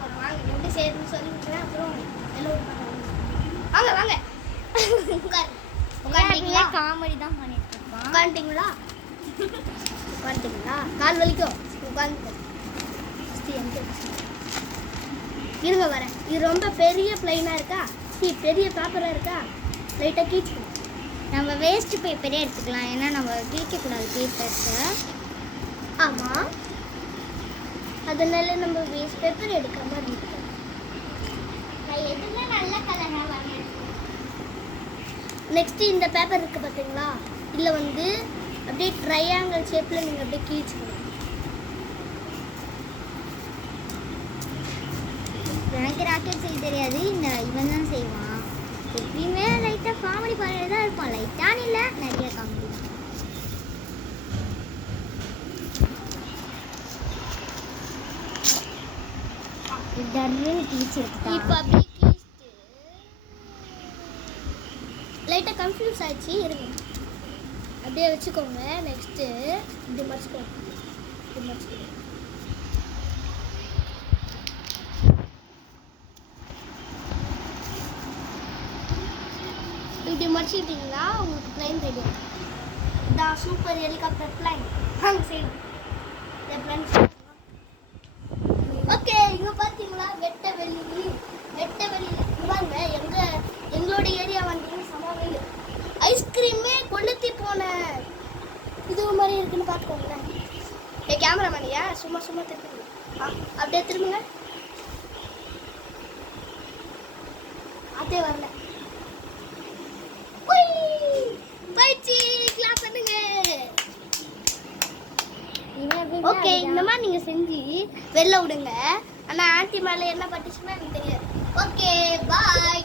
போகிறோம். வாங்க எப்படி செய்யணும்னு சொல்லிவிட்டுறேன். அப்புறம் எல்லோரும் வாங்க வாங்க உட்காந்துட்டீங்களா? காமெடி தான் பண்ணிட்டு இருக்கோம். உட்காந்துட்டீங்களா? கால் வலிக்கும். உட்காந்து இருங்க வரேன். இது ரொம்ப பெரிய பிளைனாக இருக்கா? பெரிய பேப்பராக இருக்கா? லைட்டாக கீழ்ச்சிக்கணும். நம்ம வேஸ்ட் பேப்பரே எடுத்துக்கலாம். ஏன்னா நம்ம கிழிக்கக்கூடாது பேப்பர்ஸை. ஆமாம், அதனால நம்ம வேஸ்ட் பேப்பர் எடுக்காம இருக்கோம். நான் எதுவுமே நல்ல கலராக வரேன். நெக்ஸ்ட்டு இந்த பேப்பர் இருக்குது பார்த்தீங்களா? இதில் வந்து அப்படியே ட்ரையாங்கிள் ஷேப்பில் நீங்கள் அப்படியே கீழ்ச்சிக்கணும். எனக்கு ராக்கெட் செய்ய தெரியாது. இவன் தான் செய்வான். எப்பயுமே லைட்டாக காமெடி பண்ணிட்டு தான் இருப்பான். லைட்டான இல்லை, நிறைய காமெடி தான். இப்போ அப்படியே கீழ்ச்சிட்டு லைட்டாக கன்ஃபியூஸ் ஆயிடுச்சு. இருங்க அப்படியே வச்சுக்கோங்க. நெக்ஸ்ட்டு இப்படி மறைச்சிக்கோங்க. இப்படி மறைச்சிக்கிட்டிங்கன்னா உங்களுக்கு பிளைன் ரெடி. இதான் சூப்பர் ஹெலிகாப்டர் பிளைன். வாங்க செய்யணும். இந்த பிளைன் ஓகே. இங்கே பார்த்தீங்களா வெட்ட வெளி பாருங்க. எங்களோட ஏரியா வந்தீங்கன்னா சமாளில் ஐஸ்கிரீமே கொளுத்தி போன இது மாதிரி இருக்குன்னு பார்த்துக்கோங்களேன். கேமராமேனியா சும்மா திரும்புங்க. அப்படியே திரும்புங்க. அதே வரல. கிளாப் பண்ணுங்க. ஓகே, இந்த மாதிரி நீங்கள் செஞ்சு வெளில விடுங்க. ஆனால் ஆன்ட்டி மேலே என்ன பட்டுச்சுன்னா எனக்கு தெரியாது. Okay bye.